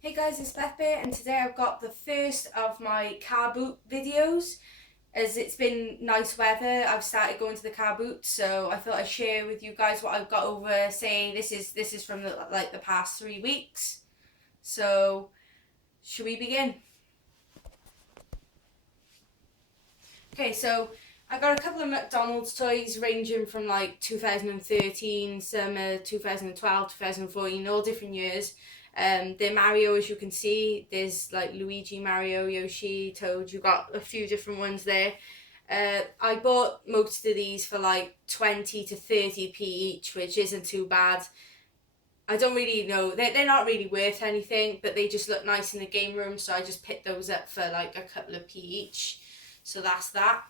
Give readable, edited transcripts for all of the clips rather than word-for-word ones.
Hey guys, it's Beth Bear, and today I've got the first of my car boot videos. As it's been nice weather, I've started going to the car boot, so I thought I'd share with you guys what I've got over. Say this is from the past 3 weeks. So, should we begin? Okay, so I got a couple of McDonald's toys ranging from like 2013, summer 2012, 2014, all different years. They're Mario, as you can see. There's like Luigi, Mario, Yoshi, Toad. You got a few different ones there. I bought most of these for like 20 to 30p each, which isn't too bad. I don't really know. They're not really worth anything, but they just look nice in the game room, so I just picked those up for like a couple of p each. So that's that.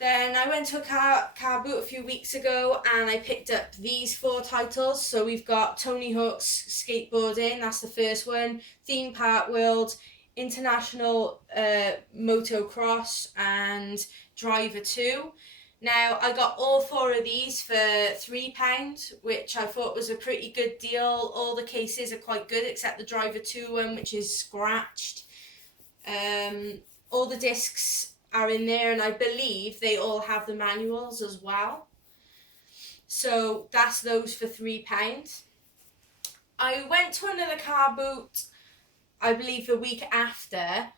Then I went to a car boot a few weeks ago and I picked up these four titles. So we've got Tony Hawk's Skateboarding, that's the first one, Theme Park World, International Motocross, and Driver 2. Now, I got all four of these for £3, which I thought was a pretty good deal. All the cases are quite good except the Driver 2 one, which is scratched. All the discs are in there, and I believe they all have the manuals as well. So that's those for £3. I went to another car boot, I believe the week after,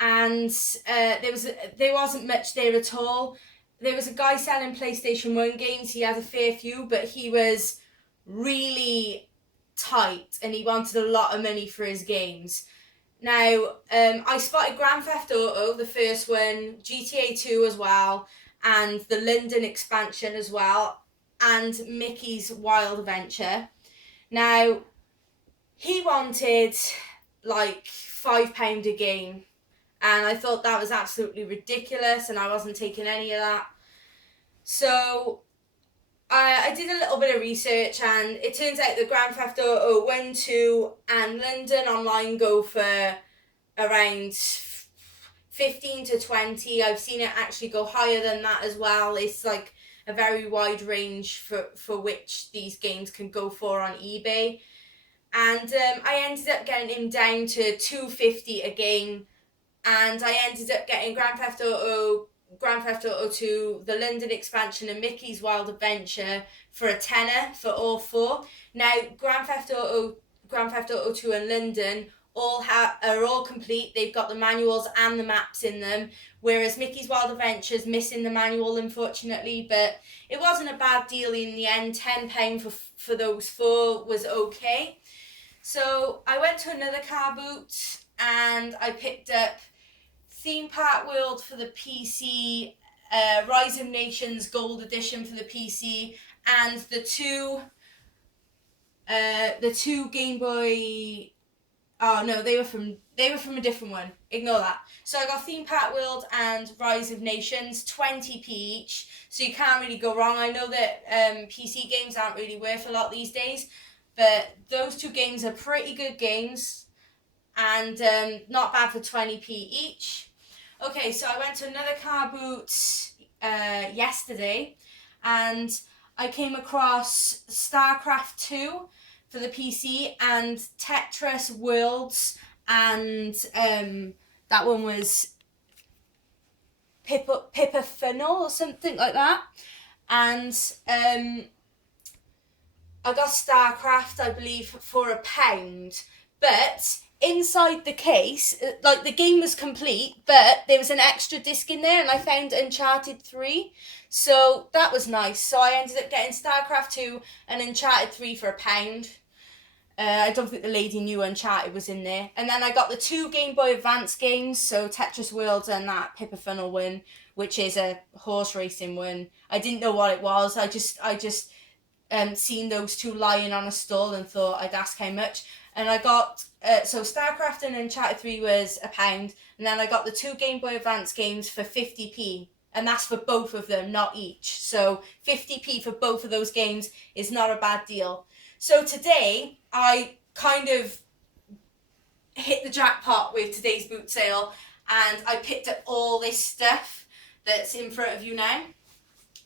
and there wasn't much there at all. There was a guy selling PlayStation 1 games. He had a fair few, but he was really tight and he wanted a lot of money for his games. Now, I spotted Grand Theft Auto, the first one, GTA 2 as well, and the London expansion as well, and Mickey's Wild Adventure. Now, he wanted like £5 a game, and I thought that was absolutely ridiculous, and I wasn't taking any of that. So I did a little bit of research, and it turns out that Grand Theft Auto 1, 2, and London online go for around 15 to 20. I've seen it actually go higher than that as well. It's like a very wide range for which these games can go for on eBay. And I ended up getting him down to £2.50 a game, and I ended up getting Grand Theft Auto 2, the London expansion, and Mickey's Wild Adventure for a tenner for all four. Now, Grand Theft Auto 2 and London are all complete. They've got the manuals and the maps in them, whereas Mickey's Wild Adventure's missing the manual, unfortunately, but it wasn't a bad deal in the end. £10 for those four was okay. So I went to another car boot and I picked up Theme Park World for the PC, Rise of Nations Gold Edition for the PC, and the two Game Boy. Oh no, they were from a different one. Ignore that. So I got Theme Park World and Rise of Nations, 20p each. So you can't really go wrong. I know that PC games aren't really worth a lot these days, but those two games are pretty good games, and not bad for 20p each. Okay, so I went to another car boot yesterday, and I came across StarCraft 2 for the PC and Tetris Worlds, and that one was Pippa Funnel or something like that. And I got StarCraft, I believe, for £1, but inside the case, like the game was complete, but there was an extra disc in there, and I found Uncharted 3, so that was nice. So I ended up getting StarCraft 2 and Uncharted 3 for £1. I don't think the lady knew Uncharted was in there. And then I got the two Game Boy Advance games, so Tetris World and that Pippa Funnel one, which is a horse racing one. I didn't know what it was. I just seen those two lying on a stall and thought I'd ask how much. And I got, so StarCraft and Uncharted 3 was £1, and then I got the two Game Boy Advance games for 50p, and that's for both of them, not each. So 50p for both of those games is not a bad deal. So today, I kind of hit the jackpot with today's boot sale, and I picked up all this stuff that's in front of you now.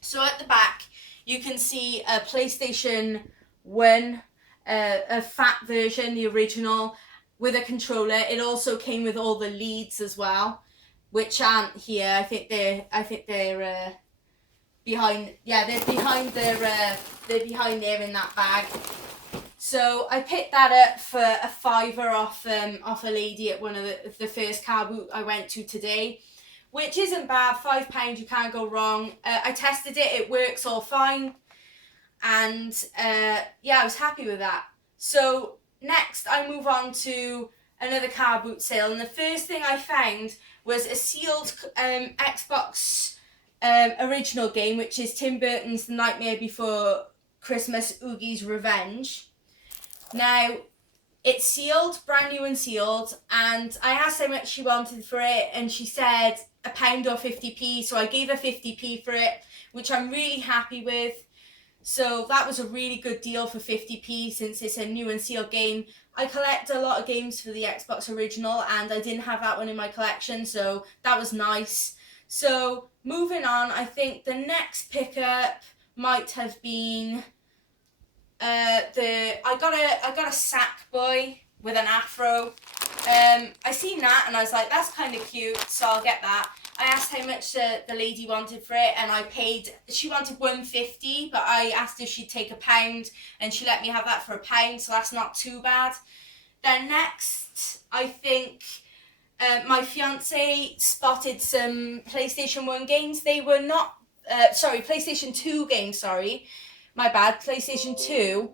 So at the back, you can see a PlayStation 1, a fat version, the original, with a controller. It also came with all the leads as well, which aren't here. I think they're behind. Yeah, they're behind there in that bag. So I picked that up for a £5 off a lady at one of the first car boot I went to today, which isn't bad. £5, you can't go wrong. I tested it, it works all fine, and yeah, I was happy with that. So next I move on to another car boot sale, and the first thing I found was a sealed Xbox original game, which is Tim Burton's The Nightmare Before Christmas, Oogie's Revenge. Now, it's sealed, brand new and sealed, and I asked how much she wanted for it, and she said £1 or 50p, so I gave her 50p for it, which I'm really happy with. So that was a really good deal for 50p, since it's a new and sealed game. I collect a lot of games for the Xbox original, and I didn't have that one in my collection, so that was nice. So moving on, I think the next pickup might have been I got a sack boy with an afro. I seen that and I was like, that's kind of cute, so I'll get that. I asked how much the lady wanted for it, and I paid. She wanted £1.50, but I asked if she'd take £1, and she let me have that for £1, so that's not too bad. Then next, I think my fiance spotted some PlayStation 1 games. They were not, PlayStation 2 games, sorry. My bad, PlayStation 2.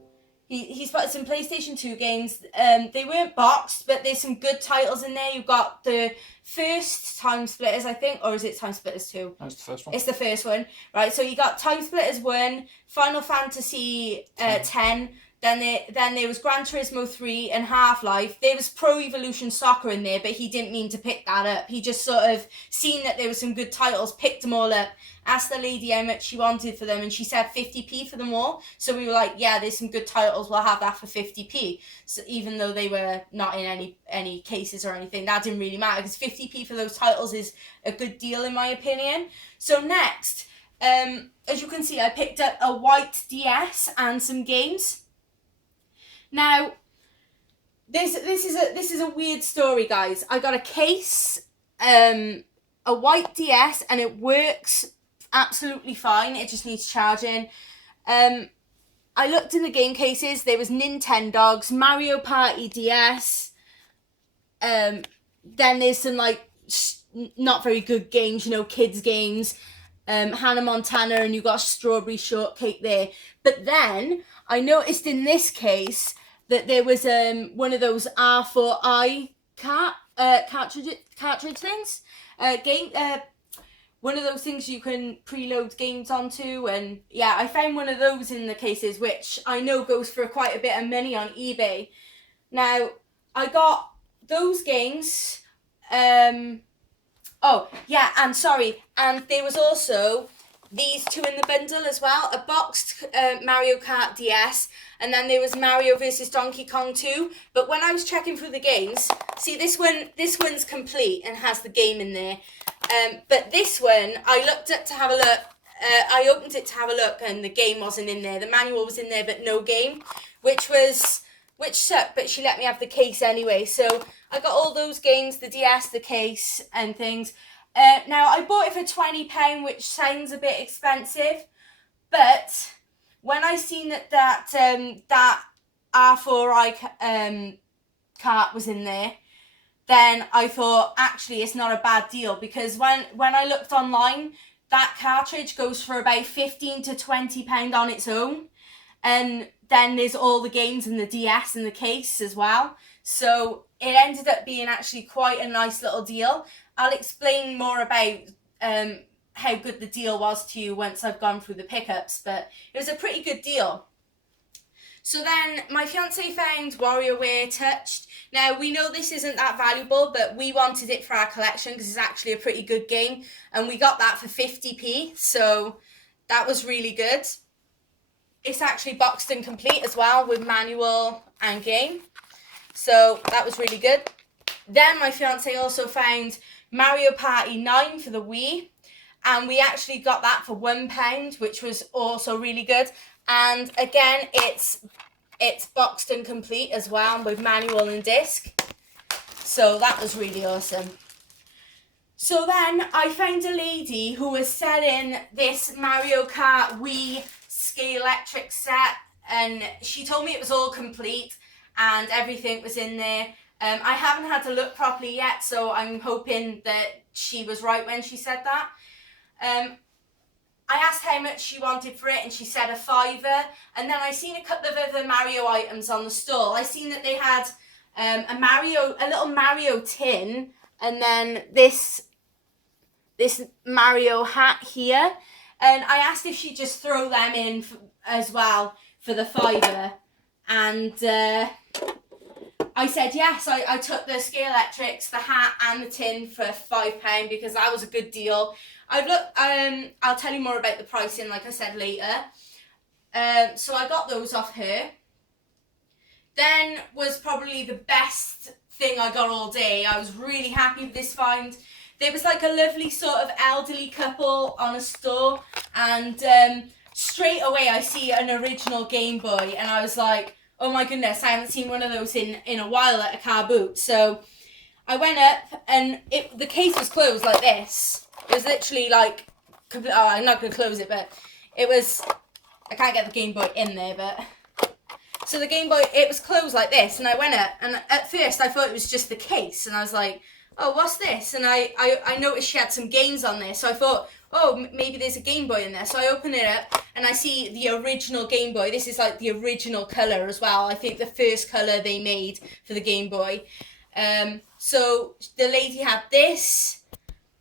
He spotted some PlayStation 2 games. They weren't boxed, but there's some good titles in there. You've got the first Time Splitters, I think, or is it Time Splitters 2? That's the first one. It's the first one, right? So you got Time Splitters 1, Final Fantasy 10. Then there was Gran Turismo 3 and Half-Life. There was Pro Evolution Soccer in there, but he didn't mean to pick that up. He just sort of seen that there were some good titles, picked them all up, asked the lady how much she wanted for them, and she said 50p for them all. So we were like, yeah, there's some good titles, we'll have that for 50p. So even though they were not in any cases or anything, that didn't really matter, because 50p for those titles is a good deal in my opinion. So next, as you can see, I picked up a white DS and some games. Now, this is a weird story, guys. I got a case, a white DS, and it works absolutely fine. It just needs charging. I looked in the game cases. There was Nintendogs, Mario Party DS. Then there's some like not very good games, you know, kids games. Hannah Montana, and you got Strawberry Shortcake there. But then I noticed in this case that there was one of those R4i cartridge things, one of those things you can preload games onto, and yeah, I found one of those in the cases, which I know goes for quite a bit of money on eBay. Now, I got those games. Oh yeah, and there was also these two in the bundle as well, a boxed Mario Kart DS, and then there was Mario vs Donkey Kong 2. But when I was checking through the games, see, this one's complete and has the game in there. But this one, I looked up to have a look. I opened it to have a look, and the game wasn't in there. The manual was in there, but no game, which sucked. But she let me have the case anyway. So I got all those games, the DS, the case, and things. Now, I bought it for £20, which sounds a bit expensive, but when I seen that R4i cart was in there, then I thought, actually, it's not a bad deal, because when I looked online, that cartridge goes for about £15 to £20 on its own, and then there's all the games in the DS and the case as well. So it ended up being actually quite a nice little deal. I'll explain more about how good the deal was to you once I've gone through the pickups, but it was a pretty good deal. So then my fiance found WarioWare Touched. Now, we know this isn't that valuable, but we wanted it for our collection because it's actually a pretty good game, and we got that for 50p, so that was really good. It's actually boxed and complete as well with manual and game, so that was really good. Then my fiance also found Mario Party 9 for the Wii, and we actually got that for £1, which was also really good. And again, it's boxed and complete as well with manual and disc. So that was really awesome. So then I found a lady who was selling this Mario Kart Wii Scale Electric set, and she told me it was all complete and everything was in there. I haven't had to look properly yet, so I'm hoping that she was right when she said that. I asked how much she wanted for it, and she said £5. And then I seen a couple of other Mario items on the stall. I seen that they had a little Mario tin, and then this Mario hat here, and I asked if she'd just throw them in as well for the £5, and I said yes. I took the Scale Electrics, the hat and the tin for £5 because that was a good deal. I'll tell you more about the pricing, like I said, later. So I got those off her. Then was probably the best thing I got all day. I was really happy with this find. There was like a lovely sort of elderly couple on a store, and straight away I see an original Game Boy, and I was like, oh my goodness, I haven't seen one of those in a while at a car boot. So I went up, and the case was closed like this. It was literally like, I'm not going to close it, but it was, I can't get the Game Boy in there, but... So the Game Boy, it was closed like this, and I went up, and at first I thought it was just the case, and I was like, oh, what's this? And I noticed she had some games on there, so I thought, oh, maybe there's a Game Boy in there. So I open it up, and I see the original Game Boy. This is like the original colour as well. I think the first colour they made for the Game Boy. So the lady had this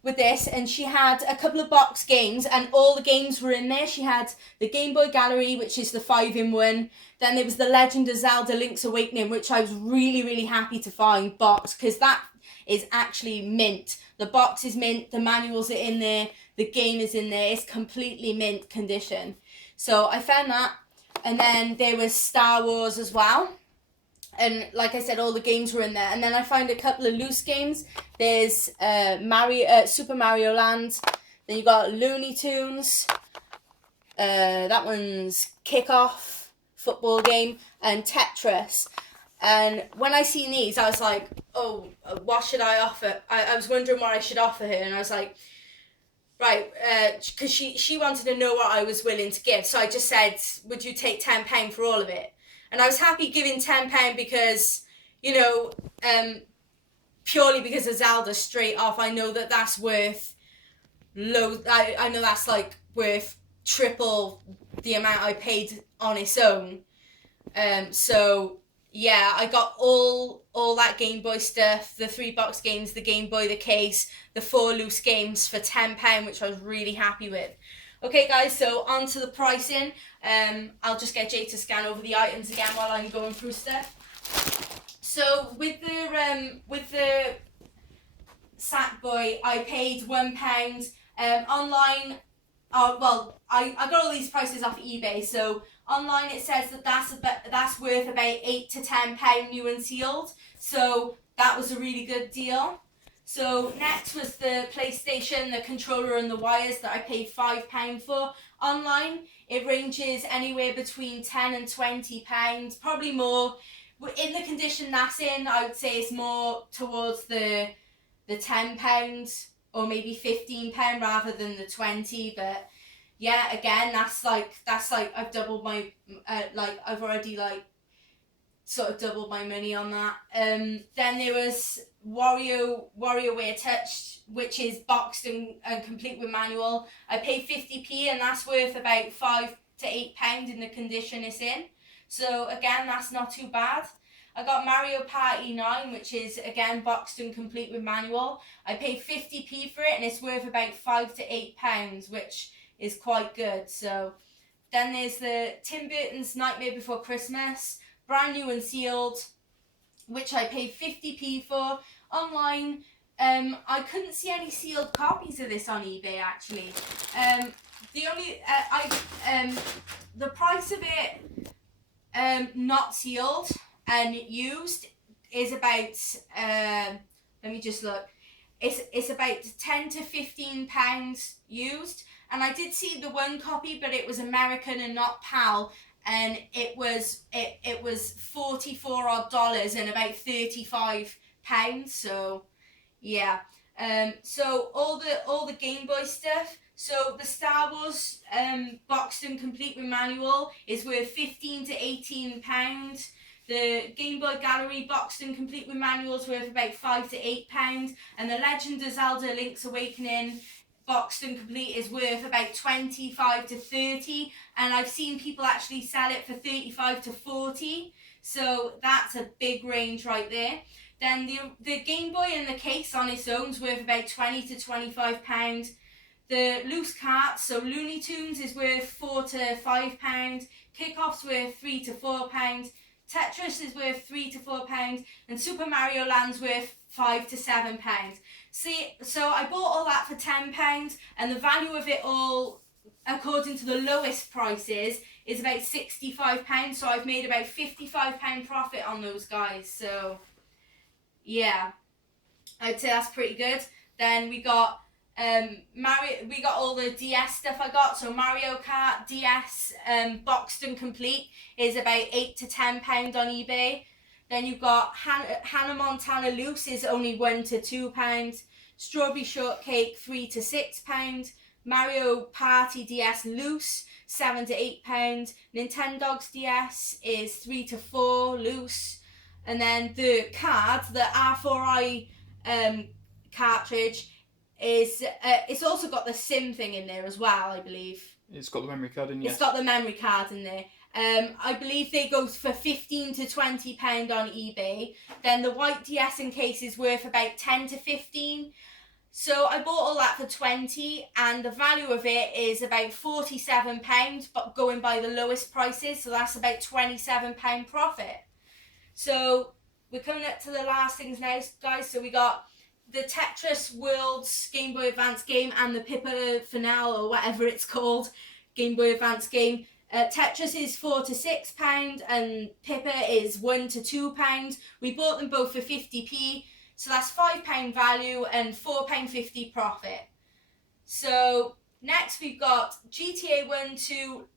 with this, and she had a couple of box games, and all the games were in there. She had the Game Boy Gallery, which is the 5-in-1. Then there was the Legend of Zelda Link's Awakening, which I was really, really happy to find boxed, because that is actually mint. The box is mint, the manuals are in there, the game is in there, it's completely mint condition. So I found that, and then there was Star Wars as well. And like I said, all the games were in there. And then I found a couple of loose games. There's Super Mario Land. Then you got Looney Tunes. That one's Kickoff, football game, and Tetris. And when I seen these, I was like, oh, what should I offer? I was wondering what I should offer her, and I was like, right, because she wanted to know what I was willing to give. So I just said, would you take £10 for all of it? And I was happy giving £10 because, you know, purely because of Zelda straight off, I know that that's worth I know that's like worth triple the amount I paid on its own. So yeah, I got all that Game Boy stuff, the 3-box games, the Game Boy, the case, the 4 loose games for £10, which I was really happy with. Okay guys, so on to the pricing. I'll just get Jay to scan over the items again while I'm going through stuff. So with the Sackboy, I paid £1. Online, well, I got all these prices off eBay. So online it says that that's worth about £8 to £10 new and sealed. So that was a really good deal. So next was the PlayStation, the controller and the wires that I paid £5 for. Online, it ranges anywhere between £10 and £20, probably more. In the condition that's in, I would say it's more towards the £10 or maybe £15 rather than the 20. But yeah, again, that's like I've doubled my I've already sort of doubled my money on that. Then there was WarioWare Touch, which is boxed and complete with manual. I paid 50p, and that's worth about £5 to £8 in the condition it's in. So again, that's not too bad. I got Mario Party 9, which is again boxed and complete with manual. I paid 50p for it, and it's worth about £5 to £8, which is quite good. So then there's the Tim Burton's Nightmare Before Christmas, brand new and sealed, which I paid 50p for. Online, I couldn't see any sealed copies of this on eBay actually. The only the price of it not sealed and used is about let me just look. It's about £10 to £15 used, and I did see the one copy, but it was American and not PAL, and it was $44 odd and about £35 £8. So yeah. So all the Game Boy stuff. So the Star Wars boxed and complete with manual is worth £15 to £18. The Game Boy Gallery boxed and complete with manual is worth about £5 to £8, and the Legend of Zelda: Link's Awakening boxed and complete is worth about 25 to 30, and I've seen people actually sell it for 35 to 40. So that's a big range right there. Then the Game Boy in the case on its own is worth about 20 to £25. The loose carts, so Looney Tunes, is worth £4 to £5. Kickoff's worth £3 to £4. Tetris is worth £3 to £4, and Super Mario Land's worth £5 to £7. See, so I bought all that for £10, and the value of it all, according to the lowest prices, is about £65. So I've made about £55 profit on those guys. So yeah, I'd say that's pretty good. Then we got we got all the DS stuff I got. So Mario Kart DS boxed and complete is about £8 to £10 on eBay. Then you've got Hannah Montana Loose is only £1 to £2. Strawberry Shortcake £3 to £6. Mario Party DS Loose £7 to £8. Nintendogs DS is £3 to £4 loose. And then the card, the R4i cartridge, is it's also got the SIM thing in there as well, I believe. It's got the memory card in, yes. It's got the memory card in there. I believe they go for £15 to £20 on eBay. Then the white DS in case is worth about 10 to 15. So I bought all that for 20, and the value of it is about £47, but going by the lowest prices, so that's about £27 profit. So we're coming up to the last things now, guys. So we got the Tetris World's Game Boy Advance game and the Pippa Finale, or whatever it's called, Game Boy Advance game. Tetris is £4 to £6 and Pippa is £1 to £2. We bought them both for 50p, so that's £5 value and £4.50 profit. So next we've got GTA 1 to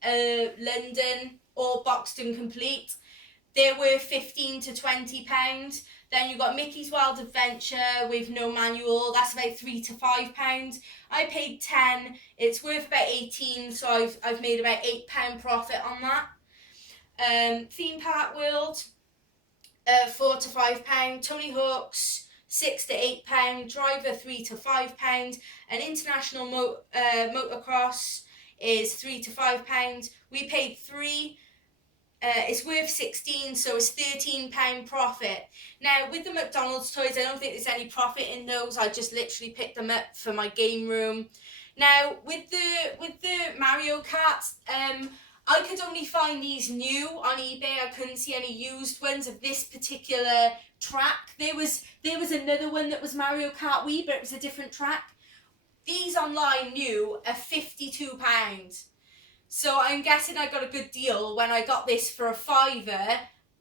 London, all boxed and complete. They're worth £15 to £20. Then you've got Mickey's Wild Adventure with no manual. That's about £3 to £5. I paid 10. It's worth about 18, so I've made about £8 profit on that. Theme Park World, £4 to £5. Tony Hawk's £6 to £8. Driver £3 to £5. And International Motocross is £3 to £5. We paid 3. It's worth 16, so it's £13 profit. Now with the McDonald's toys, I don't think there's any profit in those. I just literally picked them up for my game room. Now with the Mario Kart, I could only find these new on eBay. I couldn't see any used ones of this particular track. There was another one that was Mario Kart Wii, but it was a different track. These online new are £52. So I'm guessing I got a good deal when I got this for a £5,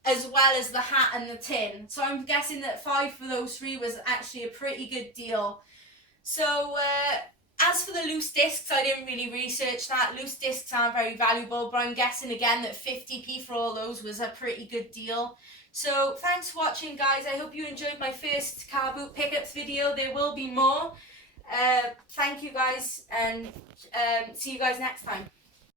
as well as the hat and the tin. So I'm guessing that £5 for those three was actually a pretty good deal. So as for the loose discs, I didn't really research that. Loose discs aren't very valuable, but I'm guessing again that 50p for all those was a pretty good deal. So thanks for watching, guys. I hope you enjoyed my first Carboot Pickups video. There will be more. Thank you, guys, and see you guys next time.